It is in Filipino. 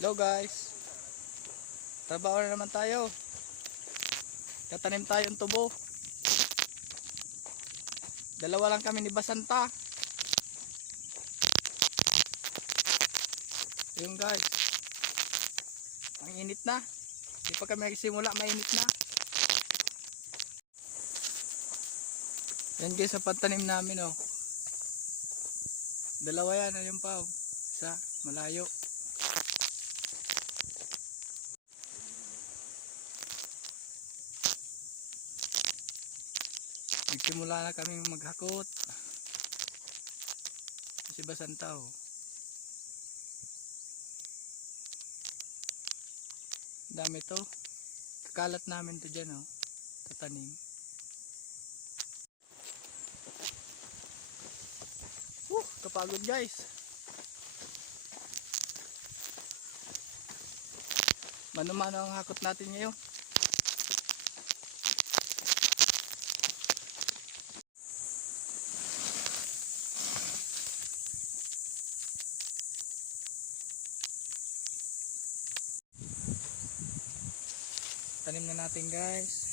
Hello guys, trabaho na naman tayo. Tatanim tayong tubo. Dalawa lang kami ni Basanta. Ayun guys, ang init na. Di pa kami nagsimula, mainit na. Yan guys, sa pagtanim namin oh. Dalawa yan, ayun pa oh. Isa, malayo. Nagsimula na kaming maghakot. Si Basanta oh. Dami to. Kakalat namin to dyan oh. Tatanim. Kapagod guys. Mano-mano ang hakot natin ngayon. Tanim na natin guys.